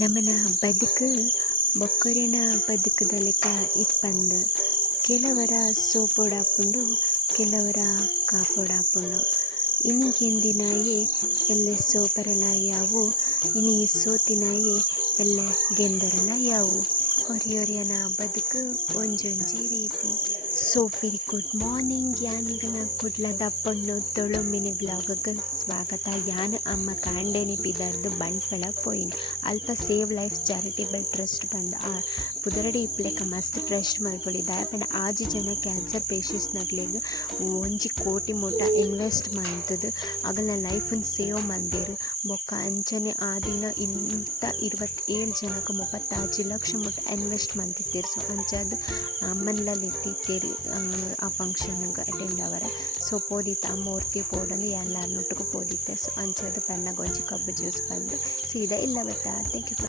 ನಮ್ಮನ ಬದುಕು ಬೊಕ್ಕರಿನ ಬದುಕದ ಲೆಕ್ಕ ಇಪ್ಪಂದು. ಕೆಲವರ ಸೋಪೋಡಾಪುಂಡು, ಕೆಲವರ ಕಾಪೋಡಾಪುಂಡು. ಇನಿಗೆಂದಿನಾಯೇ ಎಲ್ಲ ಸೋಪರಲ ಯಾವು, ಇನಿ ಸೋತಿನಾಯೇ ಎಲ್ಲ ಗೆಂದರಲ ಯಾವು. ಒರಿಯೊರಿಯನ ಬದುಕು ಒಂಜೊಂಜಿ ರೀತಿ. So very good morning. ಯಾನಿಗನ ಕುಡ್ಲದ ಪೊಣ್ಣು ತೊಳು ಮಿನಿ ಬ್ಲಾಗ್ಗೆ ಸ್ವಾಗತ. ಯಾನ್ ಅಮ್ಮ ಕಾಂಡೆನಿ ಪಿದಾರ್ದು ಬಂಟ್ಪಳ ಪೋಯಿನಿ. ಅಲ್ಪ ಸೇವ್ ಲೈಫ್ ಚಾರಿಟೇಬಲ್ ಟ್ರಸ್ಟ್ ಬಂದ ಪುದರಡಿ ಇಪ್ಲೆಕ್ಕ ಮಸ್ತ್ ಟ್ರಸ್ಟ್ ಮಲ್ಪೊಲಿ. ದಾಯಪಂಡ ಆಜಿ ಜನ ಕ್ಯಾನ್ಸರ್ ಪೇಷಂಟ್ಸ್ ನಕ್ಲೆಗ್ 1 ಕೋಟಿ ಮುಟ ಇನ್ವೆಸ್ಟ್ ಮಾಡ್ತದೆ. ಅಗಲ ಲೈಫನ್ನು ಸೇವ್ ಮಂದೇರು. ಬೊಕ್ಕ ಅಂಚನೆ ಆ ದಿನ ಇಂಥ 27 ಜನಕ್ಕೆ 36 ಲಕ್ಷ ಮುಟ ಇನ್ವೆಸ್ಟ್ ಮಾಡ್ತಿದ್ದೀರಿ. ಸೊ ಅಂಚದು ಅಮ್ಮನ್ಲಲ್ಲಿ ಎತ್ತಿತ್ತೇರಿ ಆ ಫಂಕ್ಷನ್ಗೆ ಅಟೆಂಡ್ ಅವರ. ಸೊ ಪೋದಿತ್ತ ಮೂರ್ತಿ ಪೋಡಲು ಎಲ್ಲಾರು ನೊಟ್ಟುಕು ಪೋದಿತ್ತೆ. ಸೊ ಅಂಚದು ಪನ್ನಗೊಂಜಿ ಕಬ್ಬು ಜ್ಯೂಸ್ ಬಂದು ಸೀದಾ ಇಲ್ಲ ಬತ್ತ. Thank you.